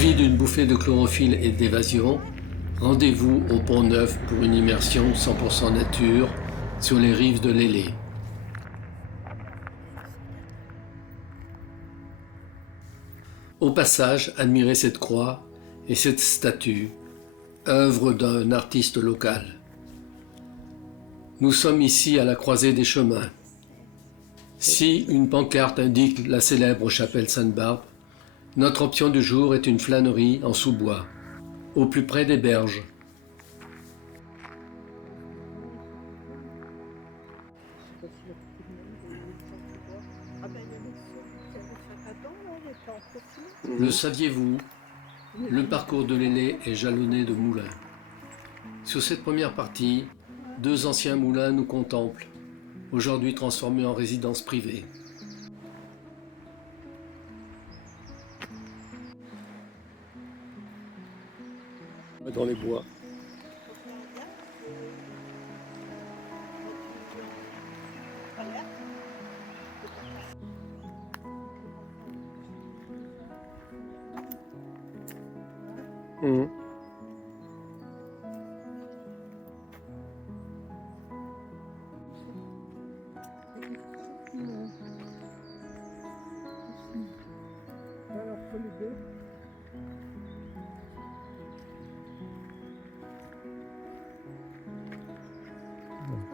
Envie d'une bouffée de chlorophylle et d'évasion? Rendez-vous au Pont Neuf pour une immersion 100% nature sur les rives de l'Élé. Au passage, admirez cette croix et cette statue, œuvre d'un artiste local. Nous sommes ici à la croisée des chemins. Si une pancarte indique la célèbre chapelle Sainte-Barbe, notre option du jour est une flânerie en sous-bois, au plus près des berges. Le saviez-vous? Le parcours de l'Élé est jalonné de moulins. Sur cette première partie, 2 anciens moulins nous contemplent, aujourd'hui transformés en résidence privée. Dans les bois.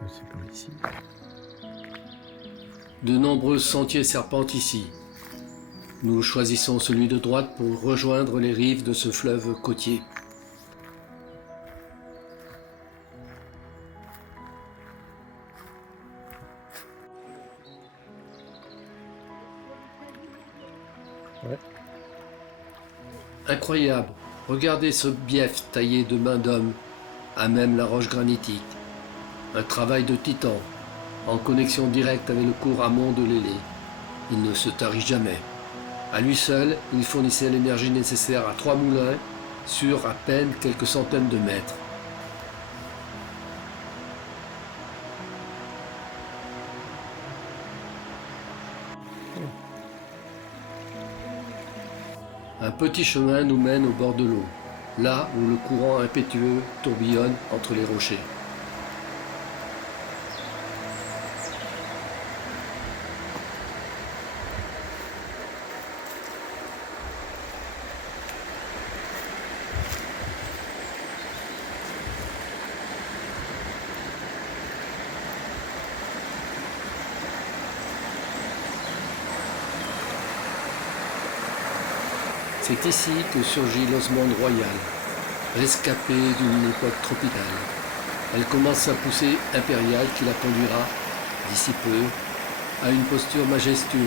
C'est par ici. De nombreux sentiers serpentent ici. Nous choisissons celui de droite pour rejoindre les rives de ce fleuve côtier. Ouais. Incroyable! Regardez ce bief taillé de main d'homme, à même la roche granitique. Un travail de titan, en connexion directe avec le cours amont de l'Élé. Il ne se tarit jamais. À lui seul, il fournissait l'énergie nécessaire à 3 moulins sur à peine quelques centaines de mètres. Un petit chemin nous mène au bord de l'eau, là où le courant impétueux tourbillonne entre les rochers. C'est ici que surgit l'osmande royale, rescapée d'une époque tropicale. Elle commence sa poussée impériale qui la conduira, d'ici peu, à une posture majestueuse.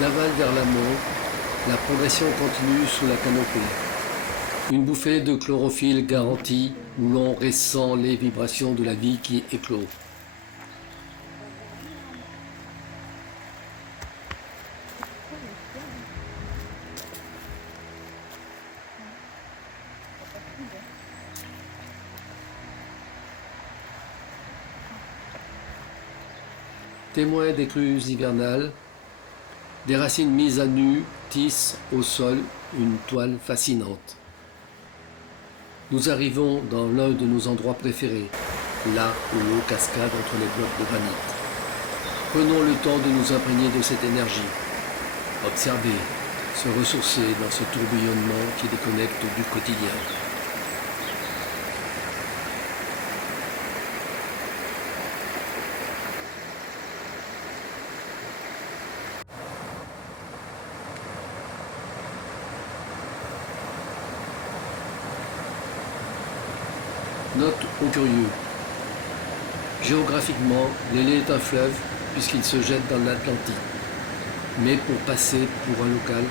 D'aval vers l'amont, la progression continue sous la canopée. Une bouffée de chlorophylle garantie où l'on ressent les vibrations de la vie qui éclot. Témoin des crues hivernales, des racines mises à nu tissent au sol une toile fascinante. Nous arrivons dans l'un de nos endroits préférés, là où l'eau cascade entre les blocs de granit. Prenons le temps de nous imprégner de cette énergie. Observer, se ressourcer dans ce tourbillonnement qui déconnecte du quotidien. Note aux curieux. Géographiquement, l'Élé est un fleuve puisqu'il se jette dans l'Atlantique. Mais pour passer pour un local,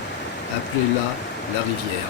appelez-la la rivière.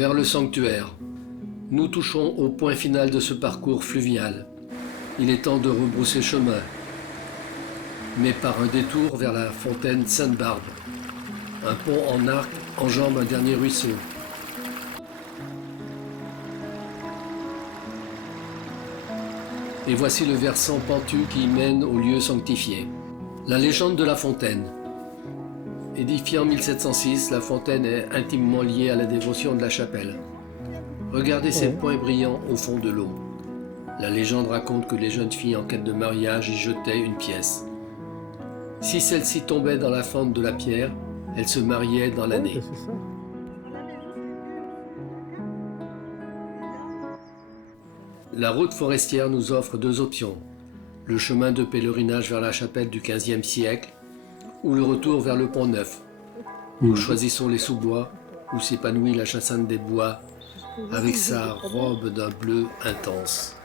vers le sanctuaire. Nous touchons au point final de ce parcours fluvial. Il est temps de rebrousser chemin, mais par un détour vers la fontaine Sainte-Barbe. Un pont en arc enjambe un dernier ruisseau. Et voici le versant pentu qui mène au lieu sanctifié. La légende de la fontaine. Édifiée en 1706, la fontaine est intimement liée à la dévotion de la chapelle. Regardez ces points brillants au fond de l'eau. La légende raconte que les jeunes filles en quête de mariage y jetaient une pièce. Si celle-ci tombait dans la fente de la pierre, elles se mariaient dans l'année. Ouais, c'est ça. La route forestière nous offre deux options. Le chemin de pèlerinage vers la chapelle du XVe siècle ou le retour vers le pont Neuf. Nous choisissons les sous-bois où s'épanouit la jacinthe des bois avec sa robe d'un bleu intense.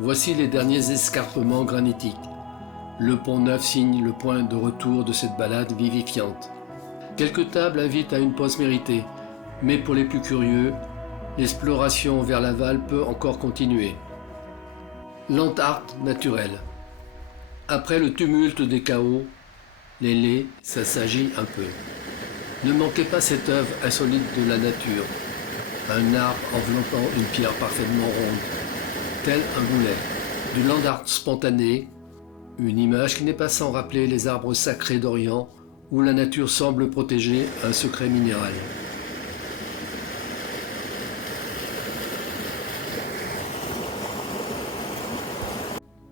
Voici les derniers escarpements granitiques. Le pont Neuf signe le point de retour de cette balade vivifiante. Quelques tables invitent à une pause méritée, mais pour les plus curieux, l'exploration vers l'aval peut encore continuer. L'Antarte naturelle. Après le tumulte des chaos, les laits, ça s'agit un peu. Ne manquez pas cette œuvre insolite de la nature. Un arbre enveloppant une pierre parfaitement ronde, tel un boulet. Du land art spontané, une image qui n'est pas sans rappeler les arbres sacrés d'Orient, où la nature semble protéger un secret minéral.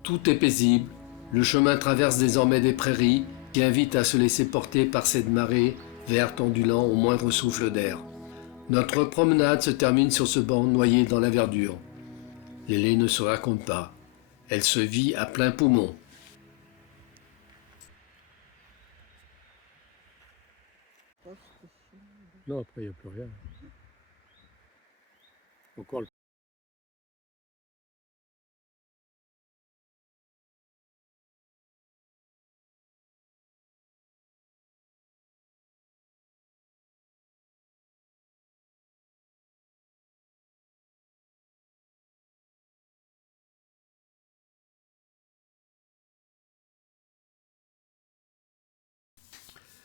Tout est paisible, le chemin traverse désormais des prairies qui invitent à se laisser porter par cette marée verte ondulant au moindre souffle d'air. Notre promenade se termine sur ce banc noyé dans la verdure. L'Élé ne se raconte pas, elle se vit à plein poumon. Non, après, il n'y a plus rien. Encore le